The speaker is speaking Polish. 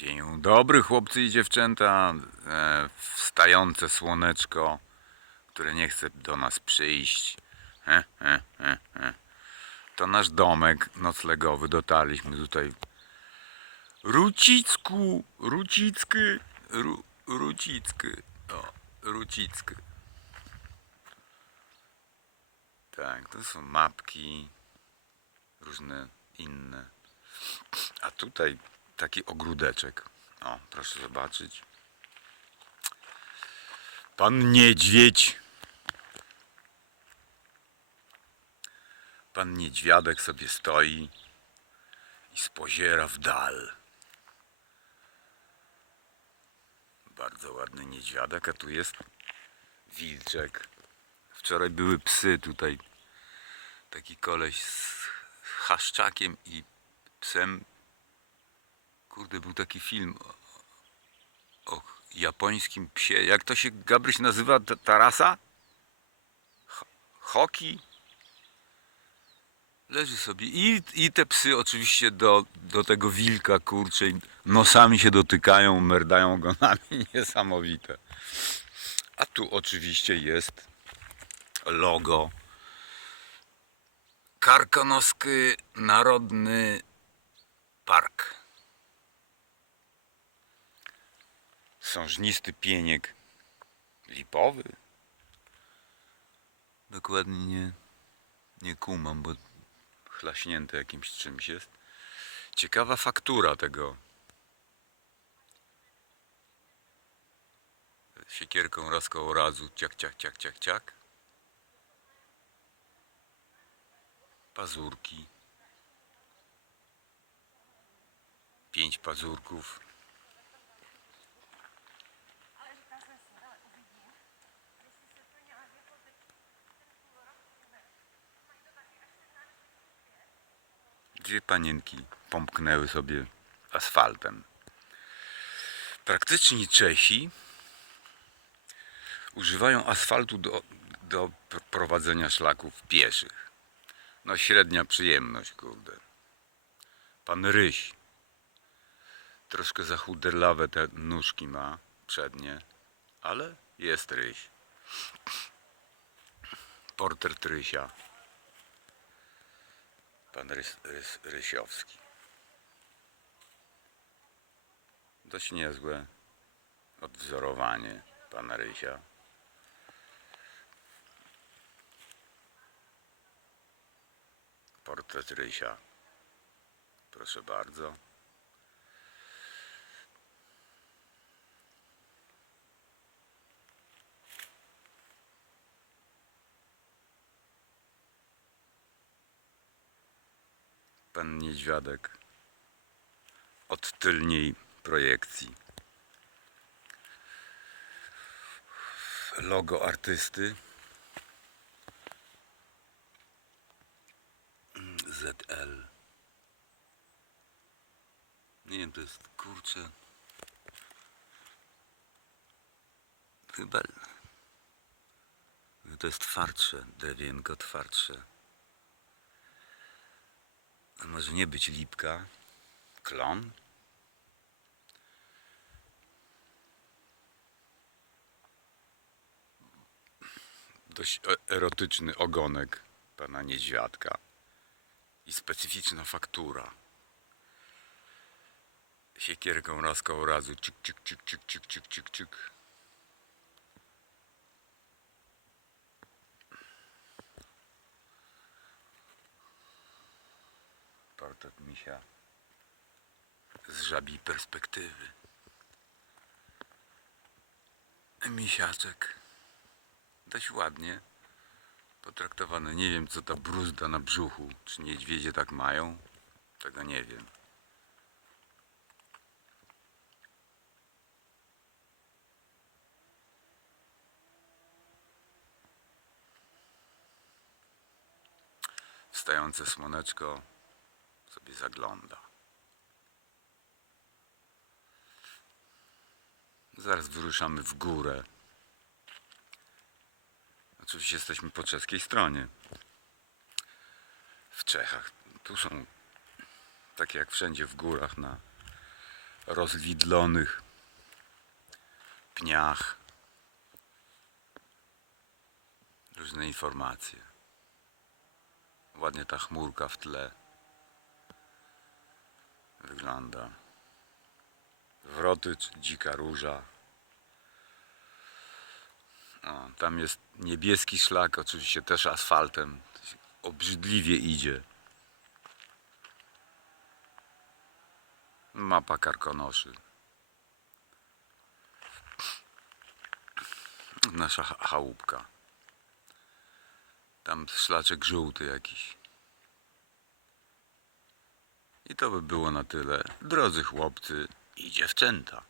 Dzień dobry chłopcy i dziewczęta. E, wstające słoneczko, które nie chce do nas przyjść. He, he. To nasz domek noclegowy. Dotarliśmy tutaj. Rucicku, Rucicki, Ru, Rucicki. O, Rucicki. Tak, to są mapki, różne inne. A tutaj taki ogródeczek. O, proszę zobaczyć. Pan niedźwiedź. Pan niedźwiadek sobie stoi i spoziera w dal. Bardzo ładny niedźwiadek, a tu jest wilczek. Wczoraj były psy tutaj. Taki koleś z chaszczakiem i psem Kurde, był taki film o, japońskim psie. Jak to się, Gabryś, nazywa? Ta- Tarasa? Ho- Hoki? Leży sobie. I, I te psy oczywiście do, do tego wilka, kurczę, nosami się dotykają, merdają ogonami. Niesamowite. A tu oczywiście jest logo. Karkonoski Narodny Park. Sążnisty pieniek lipowy. Dokładnie nie, nie kumam, bo chlaśnięty jakimś czymś jest. Ciekawa faktura tego. Siekierką raz koło razu, ciak, ciak, ciak, ciak, ciak. Pazurki. Pięć pazurków. Panienki pomknęły sobie asfaltem. Praktyczni Czesi używają asfaltu do, do pr- prowadzenia szlaków pieszych. No średnia przyjemność, kurde. Pan Ryś. Troszkę za chuderlawe te nóżki ma przednie, ale jest Ryś. Portret Rysia. Pan Rys, Rys, Rysiowski. Dość niezłe odwzorowanie pana Rysia. Portret Rysia. Proszę bardzo. Pan Niedźwiadek od tylniej projekcji. Logo artysty. ZL. Nie wiem, to jest kurczę. Chyba. To jest twardsze, drewienko twardsze. A może nie być lipka? Klon? Dość e- erotyczny ogonek pana niedźwiadka i specyficzna faktura. Siekierką koło razu, czyk, czyk, czyk, czyk, czyk, czyk, czyk, czyk. Portret misia z żabiej perspektywy. Misiaczek. Dość ładnie potraktowany. Nie wiem, co ta bruzda na brzuchu. Czy niedźwiedzie tak mają? Tego nie wiem. Wstające słoneczko sobie zagląda. Zaraz wyruszamy w górę. Oczywiście jesteśmy po czeskiej stronie. W Czechach. Tu są takie jak wszędzie w górach na rozwidlonych pniach. Różne informacje. Ładnie ta chmurka w tle wygląda. Wrotycz, dzika róża. O, tam jest niebieski szlak, oczywiście też asfaltem. Obrzydliwie idzie. Mapa karkonoszy. Nasza cha- chałupka. Tam szlaczek żółty jakiś. I to by było na tyle. Drodzy chłopcy i dziewczęta.